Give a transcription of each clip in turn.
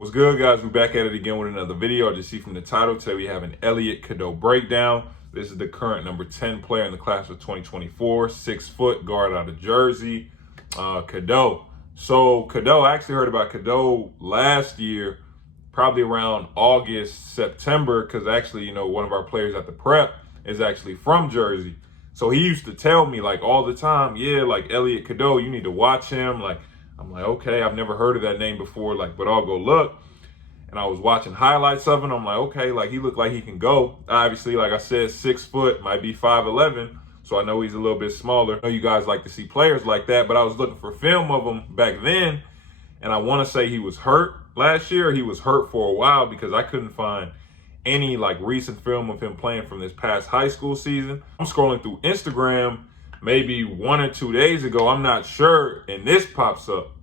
What's good, guys? We're back at it again with another video. As you see from the title, today we have an Elliot Cadeau breakdown. This is the current number 10 player in the class of 2024, 6 foot guard out of Jersey, Cadeau. So Cadeau, I actually heard about Cadeau last year, probably around August, September, because actually, one of our players at the prep is actually from Jersey. So he used to tell me like all the time, yeah, like Elliot Cadeau, you need to watch him. I'm like, okay, I've never heard of that name before, but I'll go look. And I was watching highlights of him. I'm like, okay, he looked like he can go. Obviously, like I said, 6 foot, might be 5'11", so I know he's a little bit smaller. I know you guys like to see players like that, but I was looking for film of him back then, and I want to say he was hurt last year. He was hurt for a while because I couldn't find any recent film of him playing from this past high school season. I'm scrolling through Instagram maybe 1 or 2 days ago, I'm not sure, and this pops up.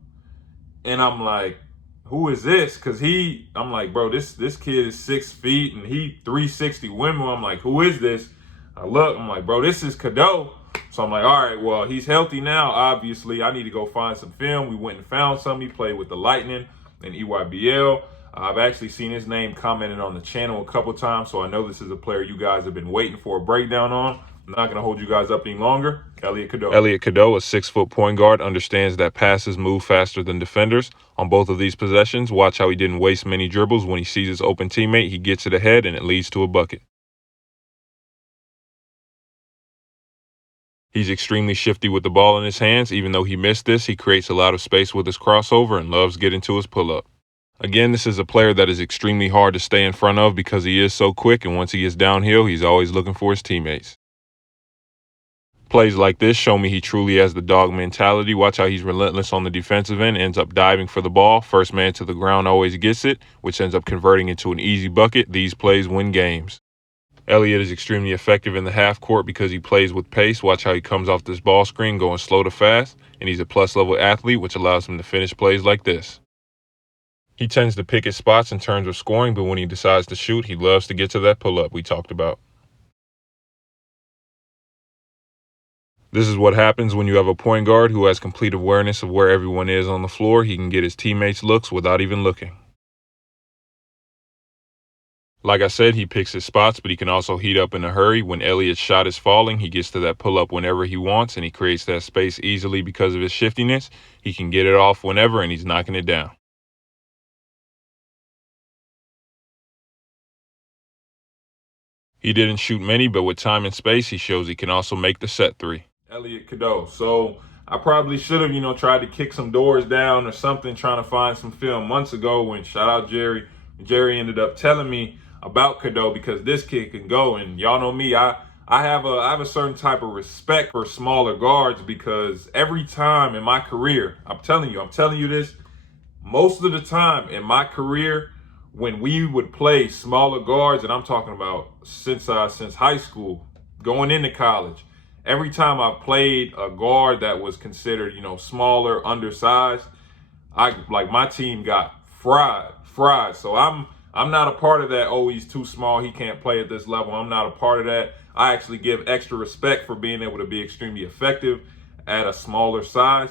And I'm like, who is this? Because I'm like, bro, this kid is 6 feet and he 360 windmill. I'm like, who is this? I look, I'm like, bro, this is Cadeau. So I'm like, all right, well, he's healthy now, obviously. I need to go find some film. We went and found some. He played with the Lightning and EYBL. I've actually seen his name commented on the channel a couple times, so I know this is a player you guys have been waiting for a breakdown on. I'm not going to hold you guys up any longer. Elliot Cadeau. Elliot Cadeau, a 6 foot point guard, understands that passes move faster than defenders. On both of these possessions, watch how he didn't waste many dribbles. When he sees his open teammate, he gets it ahead and it leads to a bucket. He's extremely shifty with the ball in his hands. Even though he missed this, he creates a lot of space with his crossover and loves getting to his pull-up. Again, this is a player that is extremely hard to stay in front of because he is so quick, and once he gets downhill, he's always looking for his teammates. Plays like this show me he truly has the dog mentality. Watch how he's relentless on the defensive end, ends up diving for the ball. First man to the ground always gets it, which ends up converting into an easy bucket. These plays win games. Elliot is extremely effective in the half court because he plays with pace. Watch how he comes off this ball screen going slow to fast, and he's a plus level athlete, which allows him to finish plays like this. He tends to pick his spots in terms of scoring, but when he decides to shoot, he loves to get to that pull-up we talked about. This is what happens when you have a point guard who has complete awareness of where everyone is on the floor. He can get his teammates looks without even looking. Like I said, he picks his spots, but he can also heat up in a hurry. When Elliot's shot is falling, he gets to that pull-up whenever he wants, and he creates that space easily because of his shiftiness. He can get it off whenever, and he's knocking it down. He didn't shoot many, but with time and space, he shows he can also make the set three. Elliot Cadeau. So I probably should have, tried to kick some doors down or something, trying to find some film months ago when, shout out Jerry. Jerry ended up telling me about Cadeau because this kid can go. And y'all know me, I have a certain type of respect for smaller guards because every time in my career, I'm telling you this, most of the time in my career, when we would play smaller guards, and I'm talking about since high school, going into college, every time I played a guard that was considered, smaller, undersized, my team got fried. So I'm not a part of that, oh, he's too small, he can't play at this level. I'm not a part of that. I actually give extra respect for being able to be extremely effective at a smaller size.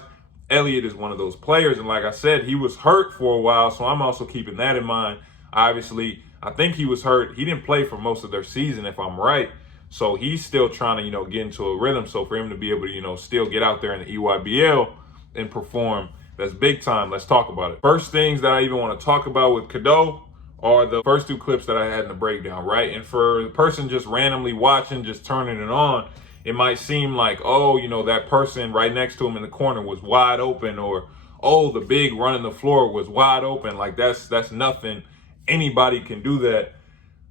Elliot is one of those players, and like I said, he was hurt for a while, so I'm also keeping that in mind. Obviously, I think he was hurt. He didn't play for most of their season, if I'm right. So he's still trying to, get into a rhythm. So for him to be able to, still get out there in the EYBL and perform, that's big time. Let's talk about it. First things that I even want to talk about with Cadeau are the first 2 clips that I had in the breakdown, right? And for the person just randomly watching, just turning it on, it might seem like, oh, that person right next to him in the corner was wide open, or, oh, the big running the floor was wide open. That's nothing. Anybody can do that.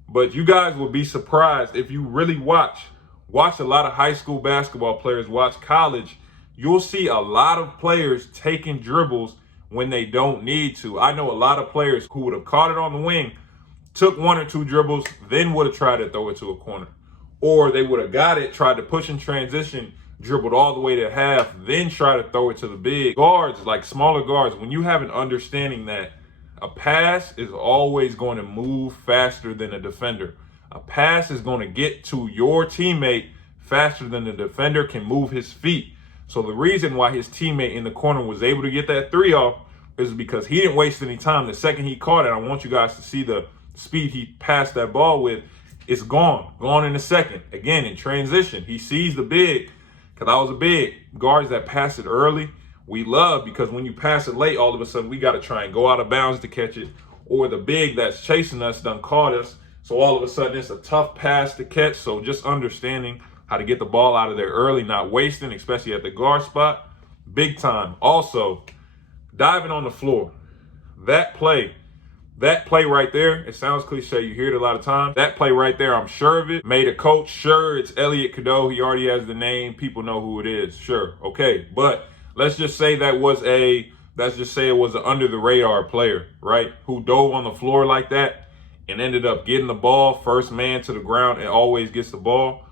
But you guys will be surprised if you really watch a lot of high school basketball players, watch college, you'll see a lot of players taking dribbles when they don't need to. I know a lot of players who would have caught it on the wing, took 1 or 2 dribbles, then would have tried to throw it to a corner. Or they would have got it, tried to push in transition, dribbled all the way to half, then try to throw it to the big guards, like smaller guards. When you have an understanding that a pass is always going to move faster than a defender. A pass is going to get to your teammate faster than the defender can move his feet. So the reason why his teammate in the corner was able to get that 3 off is because he didn't waste any time. The second he caught it, I want you guys to see the speed he passed that ball with. It's gone in a second. Again, in transition, he sees the big, because I was a big. Guards that pass it early, we love, because when you pass it late, all of a sudden we got to try and go out of bounds to catch it, or the big that's chasing us done caught us. So all of a sudden it's a tough pass to catch. So just understanding how to get the ball out of there early, not wasting, especially at the guard spot, big time. Also, diving on the floor. That play right there, it sounds cliche, you hear it a lot of times. That play right there, I'm sure of it. Made a coach, sure, it's Elliot Cadeau. He already has the name. People know who it is, sure, okay. But let's just say it was an under the radar player, right? Who dove on the floor like that and ended up getting the ball, first man to the ground, and always gets the ball.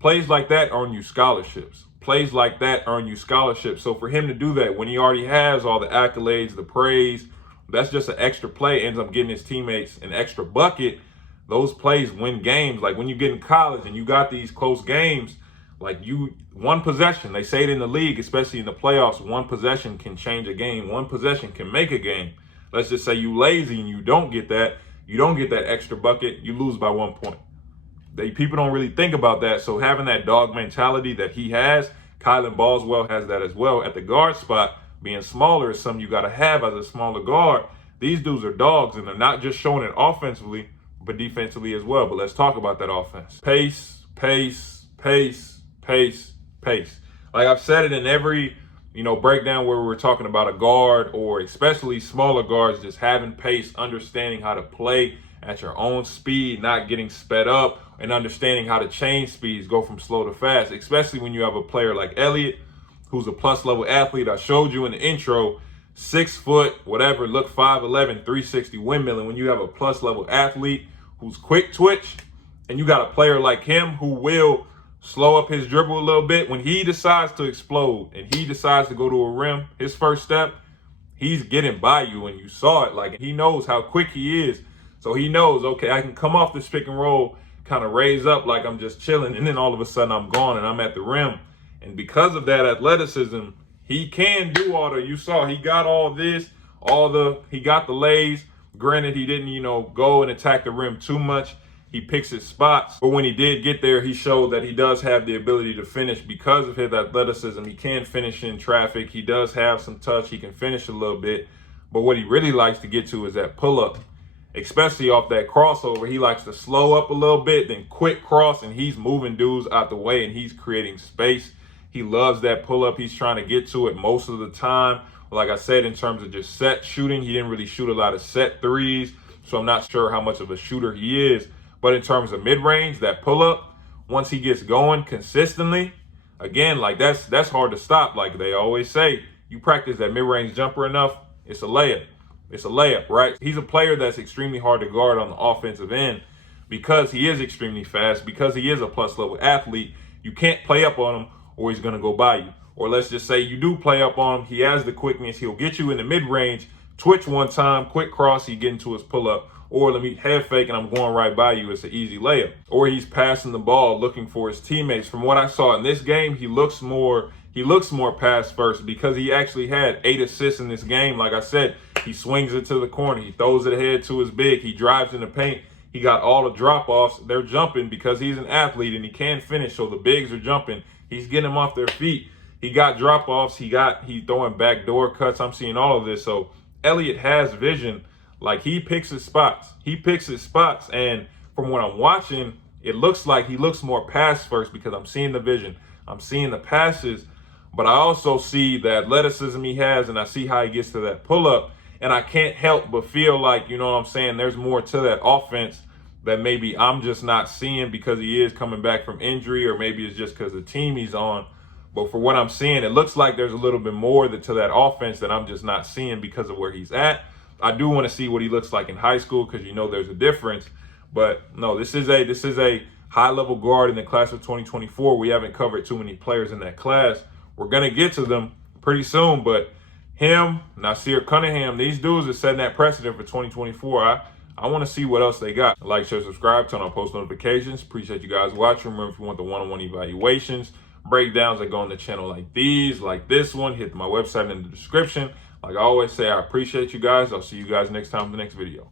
Plays like that earn you scholarships. Plays like that earn you scholarships. So for him to do that when he already has all the accolades, the praise, that's just an extra play, ends up getting his teammates an extra bucket. Those plays win games. Like when you get in college and you got these close games, like one possession, they say it in the league, especially in the playoffs, one possession can change a game. One possession can make a game. Let's just say you lazy and you don't get that extra bucket, you lose by 1 point. People don't really think about that. So having that dog mentality that he has, Kylan Boswell has that as well at the guard spot. Being smaller is something you got to have as a smaller guard. These dudes are dogs, and they're not just showing it offensively, but defensively as well. But let's talk about that offense. Pace, pace, pace, pace, pace. Like I've said it in every breakdown where we're talking about a guard, or especially smaller guards, just having pace, understanding how to play at your own speed, not getting sped up, and understanding how to change speeds, go from slow to fast, especially when you have a player like Elliot, who's a plus level athlete. I showed you in the intro, 6 foot, whatever, look 5'11", 360 windmill. And when you have a plus level athlete who's quick twitch, and you got a player like him who will slow up his dribble a little bit, when he decides to explode and he decides to go to a rim, his first step, he's getting by you, and you saw it. Like, he knows how quick he is. So he knows, okay, I can come off this pick and roll, kind of raise up like I'm just chilling, and then all of a sudden I'm gone and I'm at the rim. And because of that athleticism, he can do all the, you saw, he got all this, he got the lays. Granted, he didn't, go and attack the rim too much. He picks his spots. But when he did get there, he showed that he does have the ability to finish because of his athleticism. He can finish in traffic. He does have some touch. He can finish a little bit. But what he really likes to get to is that pull-up, especially off that crossover. He likes to slow up a little bit, then quick cross, and he's moving dudes out the way, and he's creating space. He loves that pull-up. He's trying to get to it most of the time. Like I said, in terms of just set shooting, he didn't really shoot a lot of set threes, so I'm not sure how much of a shooter he is. But in terms of mid-range, that pull-up, once he gets going consistently, again, like that's hard to stop. Like they always say, you practice that mid-range jumper enough, it's a layup. It's a layup, right? He's a player that's extremely hard to guard on the offensive end because he is extremely fast, because he is a plus-level athlete. You can't play up on him or he's going to go by you. Or let's just say you do play up on him, he has the quickness, he'll get you in the mid-range, twitch one time, quick cross, he get into his pull-up. Or let me head fake and I'm going right by you. It's an easy layup. Or he's passing the ball looking for his teammates. From what I saw in this game, he looks more pass first because he actually had 8 assists in this game. Like I said, he swings it to the corner. He throws it ahead to his big. He drives in the paint. He got all the drop-offs. They're jumping because he's an athlete and he can finish. So the bigs are jumping. He's getting them off their feet. He got drop-offs. He throwing backdoor cuts. I'm seeing all of this. So Elliot has vision. Like, he picks his spots. And from what I'm watching, it looks like he looks more pass first because I'm seeing the vision. I'm seeing the passes, but I also see the athleticism he has, and I see how he gets to that pull-up. And I can't help but feel like, you know what I'm saying, there's more to that offense that maybe I'm just not seeing because he is coming back from injury, or maybe it's just because the team he's on. But for what I'm seeing, it looks like there's a little bit more to that offense that I'm just not seeing because of where he's at. I do want to see what he looks like in high school because there's a difference. But no, this is a high-level guard in the class of 2024. We haven't covered too many players in that class. We're going to get to them pretty soon, but him, Nasir Cunningham, these dudes are setting that precedent for 2024. I want to see what else they got. Like, share, subscribe, turn on post notifications. Appreciate you guys watching. Remember, if you want the one-on-one evaluations, breakdowns that go on the channel like these, like this one, hit my website in the description. Like I always say, I appreciate you guys. I'll see you guys next time in the next video.